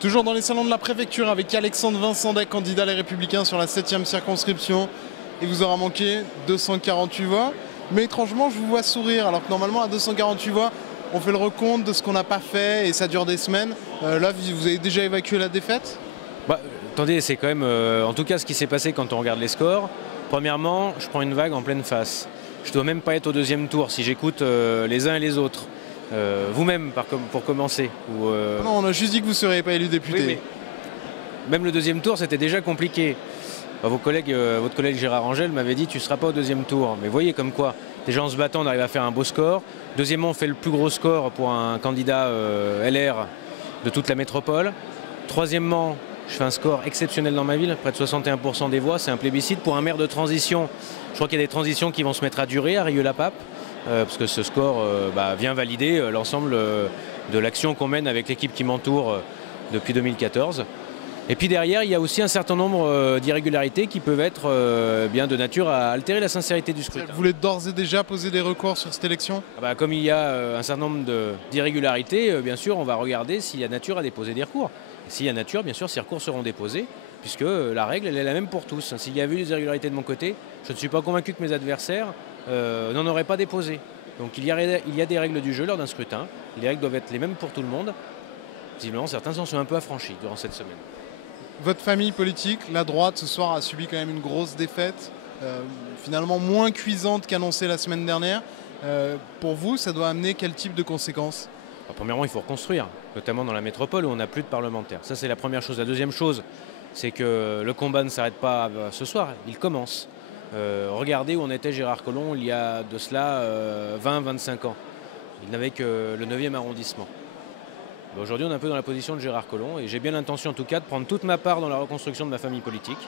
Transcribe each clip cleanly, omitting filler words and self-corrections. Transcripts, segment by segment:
Toujours dans les salons de la préfecture avec Alexandre Vincendet, candidat Les Républicains sur la 7e circonscription. Il vous aura manqué 248 voix. Mais étrangement, je vous vois sourire, alors que normalement, à 248 voix, on fait le recompte de ce qu'on n'a pas fait et ça dure des semaines. Là, vous avez déjà évacué la défaite? Attendez, c'est quand même, en tout cas, ce qui s'est passé quand on regarde les scores. Premièrement, je prends une vague en pleine face. Je ne dois même pas être au deuxième tour si j'écoute les uns et les autres. Vous-même, pour commencer. Non, on a juste dit que vous ne seriez pas élu député. Oui, même le deuxième tour, c'était déjà compliqué. Votre collègue Gérard Angel m'avait dit tu ne seras pas au deuxième tour. Mais voyez comme quoi, déjà en se battant, on arrive à faire un beau score. Deuxièmement, on fait le plus gros score pour un candidat LR de toute la métropole. Troisièmement, je fais un score exceptionnel dans ma ville, près de 61% des voix. C'est un plébiscite pour un maire de transition. Je crois qu'il y a des transitions qui vont se mettre à durer à Rieux-la-Pape, parce que ce score vient valider l'ensemble de l'action qu'on mène avec l'équipe qui m'entoure depuis 2014. Et puis derrière, il y a aussi un certain nombre d'irrégularités qui peuvent être bien de nature à altérer la sincérité du scrutin. Vous voulez d'ores et déjà poser des recours sur cette élection? Comme il y a un certain nombre d'irrégularités, bien sûr, on va regarder s'il y a nature à déposer des recours. S'il y a nature, bien sûr, ces recours seront déposés, puisque la règle, elle est la même pour tous. S'il y a eu des irrégularités de mon côté, je ne suis pas convaincu que mes adversaires n'en auraient pas déposé. Donc il y a des règles du jeu lors d'un scrutin. Les règles doivent être les mêmes pour tout le monde. Visiblement, certains s'en sont un peu affranchis durant cette semaine. Votre famille politique, la droite, ce soir a subi quand même une grosse défaite, finalement moins cuisante qu'annoncé la semaine dernière. Pour vous, ça doit amener quel type de conséquences? Premièrement, il faut reconstruire, notamment dans la métropole où on n'a plus de parlementaires. Ça, c'est la première chose. La deuxième chose, c'est que le combat ne s'arrête pas ce soir, il commence. Regardez où on était Gérard Collomb il y a de cela 20-25 ans. Il n'avait que le 9e arrondissement. Aujourd'hui, on est un peu dans la position de Gérard Collomb et j'ai bien l'intention en tout cas de prendre toute ma part dans la reconstruction de ma famille politique.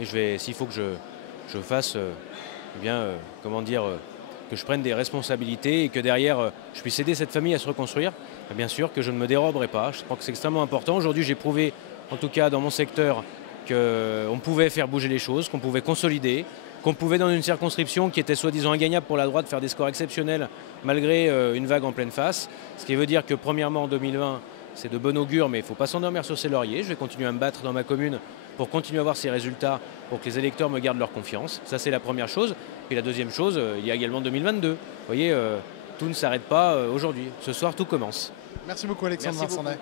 Et s'il faut que je fasse, que je prenne des responsabilités et que derrière je puisse aider cette famille à se reconstruire, bien sûr que je ne me déroberai pas. Je crois que c'est extrêmement important. Aujourd'hui, j'ai prouvé, en tout cas dans mon secteur, qu'on pouvait faire bouger les choses, qu'on pouvait consolider, qu'on pouvait dans une circonscription qui était soi-disant ingagnable pour la droite faire des scores exceptionnels malgré une vague en pleine face. Ce qui veut dire que premièrement en 2020, c'est de bon augure, mais il ne faut pas s'endormir sur ses lauriers. Je vais continuer à me battre dans ma commune pour continuer à avoir ces résultats, pour que les électeurs me gardent leur confiance. Ça, c'est la première chose. Puis la deuxième chose, il y a également 2022. Vous voyez, tout ne s'arrête pas aujourd'hui. Ce soir, tout commence. Merci beaucoup Alexandre Vincendet.